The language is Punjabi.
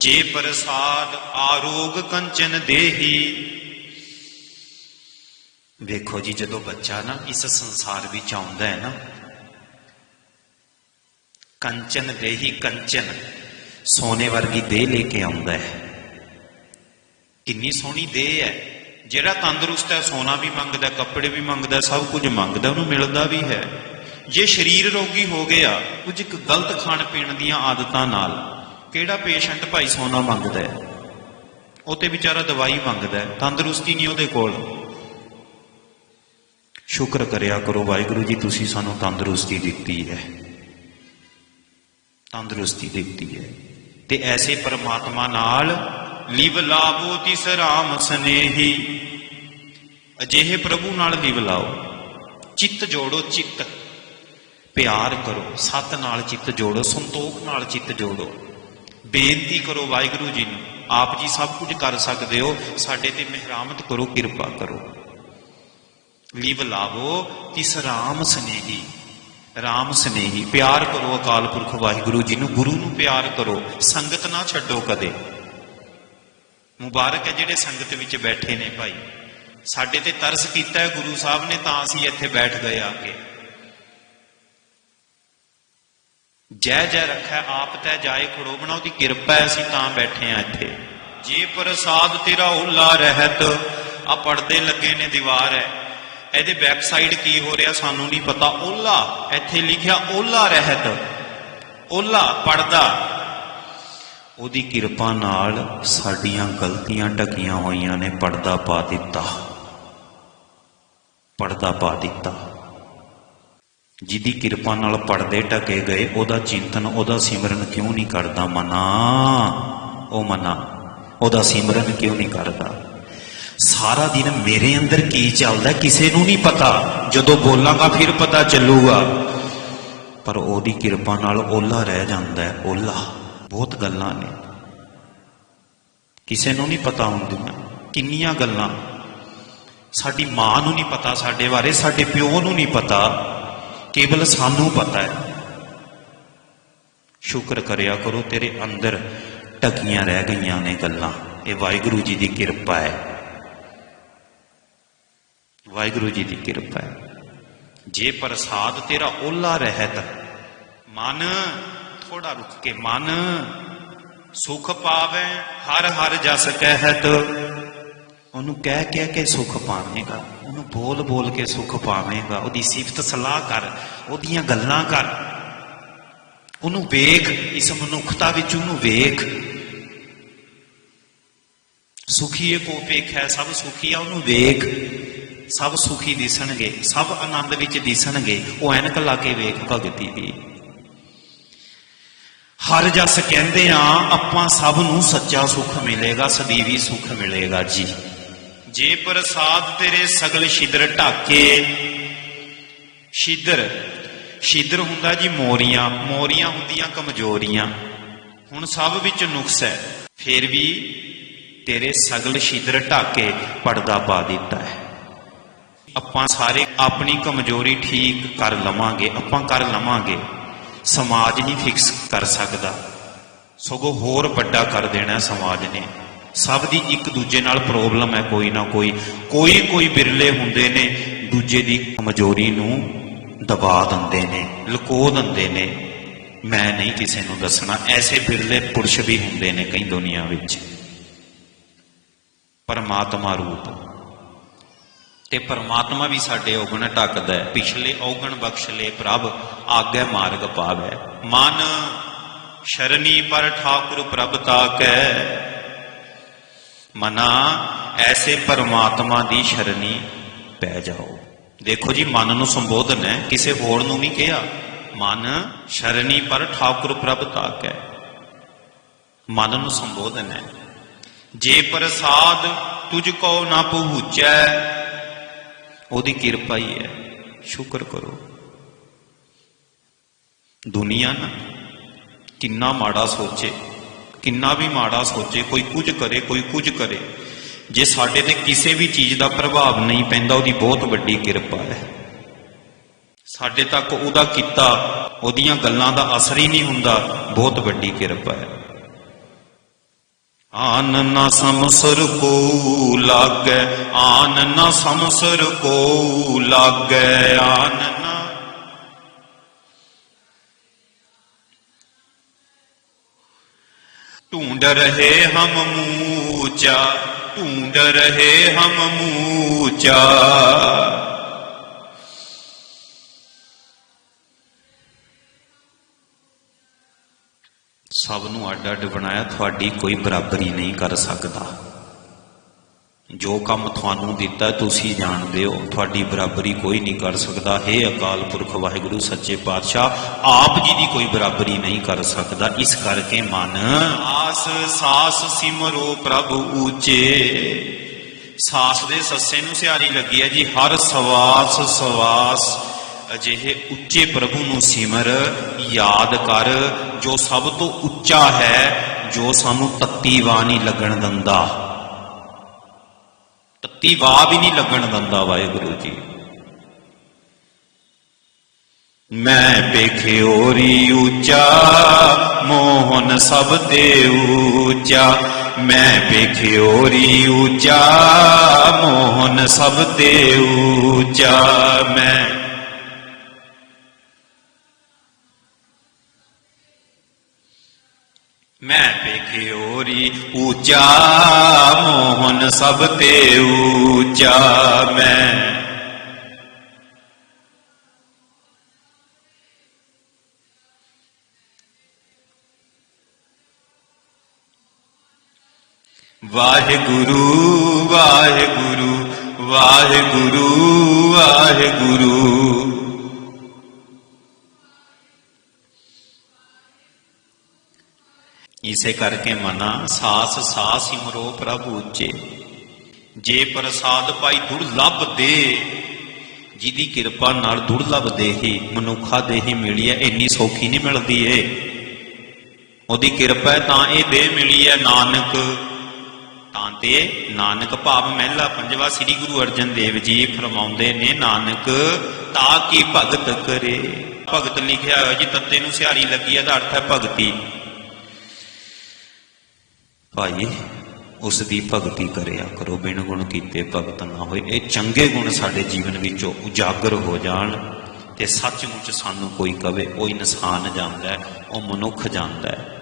ਜੇ ਪ੍ਰਸਾਦ ਆਰੋਗ ਕੰਚਨ ਦੇਹੀ। ਵੇਖੋ ਜੀ, ਜਦੋਂ ਬੱਚਾ ਨਾ ਇਸ ਸੰਸਾਰ ਵਿੱਚ ਆਉਂਦਾ ਹੈ ਨਾ, ਕੰਚਨ ਦੇਹੀ ਕੰਚਨ, ਸੋਨੇ ਵਰਗੀ ਦੇਹ ਲੈ ਕੇ ਆਉਂਦਾ ਹੈ। ਕਿੰਨੀ ਸੋਹਣੀ ਦੇਹ ਹੈ। ਜਿਹੜਾ ਤੰਦਰੁਸਤ ਹੈ, ਸੋਨਾ ਵੀ ਮੰਗਦਾ, ਕੱਪੜੇ ਵੀ ਮੰਗਦਾ, ਸਭ ਕੁਝ ਮੰਗਦਾ, ਉਹਨੂੰ ਮਿਲਦਾ ਵੀ ਹੈ। ਜੇ ਸਰੀਰ ਰੋਗੀ ਹੋ ਗਿਆ, ਕੁਝ ਇੱਕ ਗਲਤ ਖਾਣ ਪੀਣ ਦੀਆਂ ਆਦਤਾਂ ਨਾਲ ਕਿਹੜਾ ਪੇਸ਼ੈਂਟ ਭਾਈ ਸੋਨਾ ਮੰਗਦਾ ਹੈ? ਉਹ ਤੇ ਵਿਚਾਰਾ ਦਵਾਈ ਮੰਗਦਾ ਹੈ, ਤੰਦਰੁਸਤੀ ਨਹੀਂ ਉਹਦੇ ਕੋਲ। ਸ਼ੁਕਰ ਕਰਿਆ ਕਰੋ, ਵਾਹਿਗੁਰੂ ਜੀ, ਤੁਸੀਂ ਸਾਨੂੰ ਤੰਦਰੁਸਤੀ ਦਿੱਤੀ ਹੈ। ਤੰਦਰੁਸਤੀ ਦਿੱਤੀ ਹੈ। ਤੇ ਐਸੇ ਪਰਮਾਤਮਾ ਨਾਲ ਲਿਵ ਲਾਵੋ ਤਿਸ ਰਾਮ ਸਨੇਹੀ। ਅਜਿਹੇ ਪ੍ਰਭੂ ਨਾਲ ਲਿਵ ਲਾਓ। ਚਿੱਤ ਜੋੜੋ ਚਿੱਤ। ਪਿਆਰ ਕਰੋ। ਸਤ ਨਾਲ ਚਿੱਤ ਜੋੜੋ, ਸੰਤੋਖ ਨਾਲ ਚਿੱਤ ਜੋੜੋ। ਬੇਨਤੀ ਕਰੋ ਵਾਹਿਗੁਰੂ ਜੀ ਨੂੰ, ਆਪ ਜੀ ਸਭ ਕੁਝ ਕਰ ਸਕਦੇ ਹੋ, ਸਾਡੇ ਤੇ ਮਿਹਰਾਮਤ ਕਰੋ, ਕਿਰਪਾ ਕਰੋ। ਲਿਵ ਲਾਵੋ, ਤਿਸ ਰਾਮ ਸਨੇਹੀ ਰਾਮ ਸਨੇਹੀ, ਪਿਆਰ ਕਰੋ ਅਕਾਲ ਪੁਰਖ ਵਾਹਿਗੁਰੂ ਜੀ ਨੂੰ, ਗੁਰੂ ਨੂੰ ਪਿਆਰ ਕਰੋ, ਸੰਗਤ ਨਾ ਛੱਡੋ ਕਦੇ। ਮੁਬਾਰਕ ਹੈ ਜਿਹੜੇ ਸੰਗਤ ਵਿੱਚ ਬੈਠੇ ਨੇ ਭਾਈ। ਸਾਡੇ ਤੇ ਤਰਸ ਕੀਤਾ ਹੈ ਗੁਰੂ ਸਾਹਿਬ ਨੇ, ਤਾਂ ਅਸੀਂ ਇੱਥੇ ਬੈਠ ਗਏ ਆ ਕੇ। ਜੈ ਜੈ ਰੱਖੈ ਆਪ ਤੈ ਜਾਏ ਖੜੋਬਣਾ ਉਹਦੀ ਕਿਰਪਾ ਹੈ, ਅਸੀਂ ਤਾਂ ਬੈਠੇ ਆ ਇੱਥੇ। ਜੇ ਪ੍ਰਸਾਦ ਤੇਰਾ ਓਲਾ ਰਹਿਤ ਆ ਪਰਦੇ ਲੱਗੇ ਨੇ ਦੀਵਾਰ ਹੈ। ਇਹਦੇ ਬੈਕ ਸਾਈਡ ਕੀ ਹੋ ਰਿਹਾ ਸਾਨੂੰ ਨਹੀਂ ਪਤਾ। ਓਲਾ ਇੱਥੇ ਲਿਖਿਆ ਓਲਾ ਰਹਿਤ। ਓਲਾ ਪਰਦਾ। ਉਹਦੀ ਕਿਰਪਾ ਨਾਲ ਸਾਡੀਆਂ ਗਲਤੀਆਂ ਢਕੀਆਂ ਹੋਈਆਂ ਨੇ, ਪਰਦਾ ਪਾ ਦਿੱਤਾ। ਪਰਦਾ ਪਾ ਦਿੱਤਾ। ਜਿਹਦੀ ਕਿਰਪਾ ਨਾਲ ਪਰਦੇ ਢਕੇ ਗਏ, ਉਹਦਾ ਚਿੰਤਨ, ਉਹਦਾ ਸਿਮਰਨ ਕਿਉਂ ਨਹੀਂ ਕਰਦਾ? ਮਨਾ। ਉਹ ਮਨਾ। ਉਹਦਾ ਸਿਮਰਨ ਕਿਉਂ ਨਹੀਂ ਕਰਦਾ? ਸਾਰਾ ਦਿਨ ਮੇਰੇ ਅੰਦਰ ਕੀ ਚੱਲਦਾ ਕਿਸੇ ਨੂੰ ਨਹੀਂ ਪਤਾ। ਜਦੋਂ ਬੋਲਾਂਗਾ, ਫਿਰ ਪਤਾ ਚੱਲੂਗਾ। ਪਰ ਉਹਦੀ ਕਿਰਪਾ ਨਾਲ ਓਲਾ ਰਹਿ ਜਾਂਦਾ ਹੈ, ਓਲਾ। ਬਹੁਤ ਗੱਲਾਂ ਨੇ। ਕਿਸੇ ਨੂੰ ਨਹੀਂ ਪਤਾ ਹੁੰਦੀਆਂ ਕਿੰਨੀਆਂ ਗੱਲਾਂ। ਸਾਡੀ ਮਾਂ ਨੂੰ ਨਹੀਂ ਪਤਾ, ਸਾਡੇ ਬਾਰੇ, ਸਾਡੇ ਪਿਓ ਨੂੰ ਨਹੀਂ ਪਤਾ। ਕੇਵਲ ਸਾਨੂੰ ਪਤਾ ਹੈ। ਸ਼ੁਕਰ ਕਰਿਆ ਕਰੋ, ਤੇਰੇ ਅੰਦਰ ਟਕੀਆਂ ਰਹਿ ਗਈਆਂ ਨੇ ਗੱਲਾਂ। ਇਹ ਵਾਹਿਗੁਰੂ ਜੀ ਦੀ ਕਿਰਪਾ ਹੈ। ਵਾਹਿਗੁਰੂ ਜੀ ਦੀ ਕਿਰਪਾ ਹੈ। ਜੇ ਪ੍ਰਸਾਦ ਤੇਰਾ ਓਲਾ ਰਹਿਤ, ਮਨ ਥੋੜਾ ਰੁਕ ਕੇ ਮਨ ਸੁਖ ਪਾਵੇ, ਹਰ ਹਰ ਜਸ ਕਹਿਤ। ਉਹਨੂੰ ਕਹਿ ਕਹਿ ਕੇ ਸੁੱਖ ਪਾਵੇਂਗਾ, ਉਹਨੂੰ ਬੋਲ ਬੋਲ ਕੇ ਸੁੱਖ ਪਾਵੇਂਗਾ, ਉਹਦੀ ਸਿਫਤ ਸਲਾਹ ਕਰ, ਉਹਦੀਆਂ ਗੱਲਾਂ ਕਰ। ਉਹਨੂੰ ਵੇਖ, ਇਸ ਮਨੁੱਖਤਾ ਵਿੱਚ ਉਹਨੂੰ ਵੇਖ। ਸੁਖੀਏ ਕੋ ਵੇਖੈ ਸਭ ਸੁਖੀ ਆ, ਉਹਨੂੰ ਵੇਖ। ਸਭ ਸੁਖੀ ਦਿਸਣਗੇ, ਸਭ ਆਨੰਦ ਵਿੱਚ ਦਿਸਣਗੇ, ਉਹ ਐਨਕ ਲਾ ਕੇ ਵੇਖ ਭਗਤੀ ਦੀ ਹਰ ਜਸ ਕਹਿੰਦੇ ਆ, ਆਪਾਂ ਸਭ ਨੂੰ ਸੱਚਾ ਸੁਖ ਮਿਲੇਗਾ, ਸਦੀਵੀ ਸੁਖ ਮਿਲੇਗਾ ਜੀ। ਜੇ ਪ੍ਰਸਾਦ ਤੇਰੇ ਸਗਲ ਛਿਦਰ ਢਾਕੇ। ਛਿਦਰ ਛਿਦਰ ਹੁੰਦਾ ਜੀ ਮੋਰੀਆਂ ਮੋਰੀਆਂ ਹੁੰਦੀਆਂ ਕਮਜ਼ੋਰੀਆਂ। ਹੁਣ ਸਭ ਵਿੱਚ ਨੁਕਸ ਹੈ, ਫਿਰ ਵੀ ਤੇਰੇ ਸਗਲ ਛਿਦਰ ਢਾਕੇ ਪਰਦਾ ਪਾ ਦਿੱਤਾ ਹੈ। ਆਪਾਂ ਸਾਰੇ ਆਪਣੀ ਕਮਜ਼ੋਰੀ ਠੀਕ ਕਰ ਲਵਾਂਗੇ, ਆਪਾਂ ਕਰ ਲਵਾਂਗੇ। ਸਮਾਜ ਨਹੀਂ ਫਿਕਸ ਕਰ ਸਕਦਾ। ਸਗੋਂ ਹੋਰ ਵੱਡਾ ਕਰ ਦੇਣਾ ਸਮਾਜ ਨੇ। ਸਭ ਦੀ ਇੱਕ ਦੂਜੇ ਨਾਲ ਪ੍ਰੋਬਲਮ ਹੈ ਕੋਈ ਨਾ ਕੋਈ। ਕੋਈ ਕੋਈ ਬਿਰਲੇ ਹੁੰਦੇ ਨੇ, ਦੂਜੇ ਦੀ ਕਮਜ਼ੋਰੀ ਨੂੰ ਦਬਾ ਦਿੰਦੇ ਨੇ, ਲੁਕੋ ਦਿੰਦੇ ਨੇ। ਮੈਂ ਨਹੀਂ ਕਿਸੇ ਨੂੰ ਦੱਸਣਾ, ਐਸੇ ਬਿਰਲੇ ਪੁਰਸ਼ ਵੀ ਹੁੰਦੇ ਨੇ ਕਈ ਦੁਨੀਆ ਵਿੱਚ। ਪਰਮਾਤਮਾ ਰੂਪ। ਤੇ ਪਰਮਾਤਮਾ ਵੀ ਸਾਡੇ ਔਗਣ ਢੱਕਦਾ ਹੈ। ਪਿਛਲੇ ਔਗਣ ਬਖਸ਼ ਲੈ ਪ੍ਰਭ, ਆਗੇ ਮਾਰਗ ਪਾਵੈ। ਮਨ ਸ਼ਰਨੀ ਪਰ ਠਾਕੁਰ ਪ੍ਰਭ ਤਾਕੈ। ਮਨਾ, ਐਸੇ ਪਰਮਾਤਮਾ ਦੀ ਸ਼ਰਨੀ ਪੈ ਜਾਓ। ਦੇਖੋ ਜੀ, ਮਨ ਨੂੰ ਸੰਬੋਧਨ ਹੈ, ਕਿਸੇ ਹੋਰ ਨੂੰ ਨਹੀਂ ਕਿਹਾ, ਮਨ ਸ਼ਰਨੀ ਪਰ ਠਾਕੁਰ ਪ੍ਰਭ ਤਾਕੈ। ਮਨ ਨੂੰ ਸੰਬੋਧਨ ਹੈ, ਜੇ ਪ੍ਰਸਾਦ ਤੁਝ ਕੋ ਨਾ ਪਹੁੰਚੈ, ਉਹਦੀ ਕਿਰਪਾ ਹੀ ਹੈ, ਸ਼ੁਕਰ ਕਰੋ। ਦੁਨੀਆ ਨਾ ਕਿੰਨਾ ਮਾੜਾ ਸੋਚੇ। ਕਿੰਨਾ ਵੀ ਮਾੜਾ ਸੋਚੇ, ਕੋਈ ਕੁਝ ਕਰੇ, ਕੋਈ ਕੁਝ ਕਰੇ, ਜੇ ਸਾਡੇ ਤੇ ਕਿਸੇ ਵੀ ਚੀਜ਼ ਦਾ ਪ੍ਰਭਾਵ ਨਹੀਂ ਪੈਂਦਾ, ਉਹਦੀ ਬਹੁਤ ਵੱਡੀ ਕਿਰਪਾ ਹੈ। ਸਾਡੇ ਤੱਕ ਉਹਦਾ ਕੀਤਾ, ਉਹਦੀਆਂ ਗੱਲਾਂ ਦਾ ਅਸਰ ਹੀ ਨਹੀਂ ਹੁੰਦਾ, ਬਹੁਤ ਵੱਡੀ ਕਿਰਪਾ ਹੈ। ਆਨ ਨਾ ਸਮਸਰ ਕੋ ਲਾਗੈ, ਆਨ ਨਾ ਸਮਸਰ ਕੋ ਲਾਗੈ, ਆਨ ਨਾ ਢੂੰਡ ਰਹੇ ਹਮ ਮੂਚਾ, ਢੂੰਡ ਰਹੇ ਹਮ ਸਭ ਨੂੰ ਅੱਡ ਅੱਡ ਬਣਾਇਆ, ਤੁਹਾਡੀ ਕੋਈ ਬਰਾਬਰੀ ਨਹੀਂ ਕਰ ਸਕਦਾ। ਜੋ ਕੰਮ ਤੁਹਾਨੂੰ ਦਿੱਤਾ, ਤੁਸੀਂ ਜਾਣਦੇ ਹੋ, ਤੁਹਾਡੀ ਬਰਾਬਰੀ ਕੋਈ ਨਹੀਂ ਕਰ ਸਕਦਾ। ਹੈ ਅਕਾਲ ਪੁਰਖ ਵਾਹਿਗੁਰੂ, ਸੱਚੇ ਪਾਤਸ਼ਾਹ, ਆਪ ਜੀ ਦੀ ਕੋਈ ਬਰਾਬਰੀ ਨਹੀਂ ਕਰ ਸਕਦਾ। ਇਸ ਕਰਕੇ ਮਨ ਆਸ ਸਾਸ ਸਿਮਰੋ ਪ੍ਰਭ ਊਚੇ। ਸਾਸ ਦੇ ਸੱਸੇ ਨੂੰ ਸਿਹਾਰੀ ਲੱਗੀ ਹੈ ਜੀ, ਹਰ ਸਵਾਸ ਸਵਾਸ। ਅਜਿਹੇ ਉੱਚੇ ਪ੍ਰਭੂ ਨੂੰ ਸਿਮਰ, ਯਾਦ ਕਰ, ਜੋ ਸਭ ਤੋਂ ਉੱਚਾ ਹੈ, ਜੋ ਸਾਨੂੰ ਤੱਤੀ ਵਾਹ ਨਹੀਂ ਲੱਗਣ ਦਿੰਦਾ। ਤੱਤੀ ਵਾਹ ਵੀ ਨਹੀਂ ਲੱਗਣ ਦਿੰਦਾ ਵਾਹਿਗੁਰੂ ਜੀ। ਮੈਂ ਵੇਖਿਓਰੀ ਉੱਚਾ ਮੋਹਨ ਸਭ ਤੇ ਉੱਚਾ, ਮੈਂ ਵੇਖਿਓਰੀ ਉੱਚਾ। ਮੋਹਨ ਸਭ ਤੇ ਉੱਚਾ, ਮੈਂ ਮੈਂ ਵੇਖਿਓਰੀ ਉੱਚਾ। ਮੋਹਨ ਸਭ ਤੇ ਉੱਚਾ, ਮੈਂ ਵਾਹਿਗੁਰੂ ਵਾਹਿਗੁਰੂ ਵਾਹਿਗੁਰੂ ਵਾਹਿਗੁਰੂ। ਇਸੇ ਕਰਕੇ ਮਨਾ, ਸਾਸ ਸਾਸ ਸਿਮਰੋ ਪ੍ਰਭੂ ਉੱਚੇ। ਜੇ ਪ੍ਰਸਾਦ ਪਾਈ ਦੁਰਲਭ ਦੇ, ਜਿਹਦੀ ਕਿਰਪਾ ਨਾਲ ਦੁਰਲਭ ਦੇਹੀ ਮਨੁੱਖਾ ਦੇਹੀ ਮਿਲੀ ਹੈ ਇੰਨੀ ਸੌਖੀ ਨਹੀਂ ਮਿਲਦੀ ਏ। ਉਹਦੀ ਕਿਰਪਾ ਤਾਂ ਇਹ ਦੇ ਮਿਲੀ ਹੈ ਨਾਨਕ। ਤੇ ਨਾਨਕ ਭਾਵ ਮਹਿਲਾ ਪੰਜਵਾ ਸ੍ਰੀ ਗੁਰੂ ਅਰਜਨ ਦੇਵ ਜੀ ਫਰਮਾਉਂਦੇ ਨੇ, ਨਾਨਕ, ਤਾਂ ਕੀ ਭਗਤ ਕਰੇ? ਭਗਤ ਲਿਖਿਆ ਹੋਇਆ ਜੀ, ਤੱਤੇ ਨੂੰ ਸਿਹਾਰੀ ਲੱਗੀ ਹੈ ਦਾ ਅਰਥ ਹੈ ਭਗਤੀ। ਭਾਈ ਉਸ ਦੀ ਭਗਤੀ ਕਰਿਆ ਕਰੋ, ਬਿਨ ਗੁਣ ਕੀਤੇ ਭਗਤ ਨਾ ਹੋਏ। ਇਹ ਚੰਗੇ ਗੁਣ ਸਾਡੇ ਜੀਵਨ ਵਿੱਚੋਂ ਉਜਾਗਰ ਹੋ ਜਾਣ ਤੇ ਸੱਚਮੁੱਚ ਸਾਨੂੰ ਕੋਈ ਕਵੇ, ਉਹ ਇਨਸਾਨ ਜਾਂਦਾ ਉਹ ਮਨੁੱਖ ਜਾਂਦਾ ਹੈ।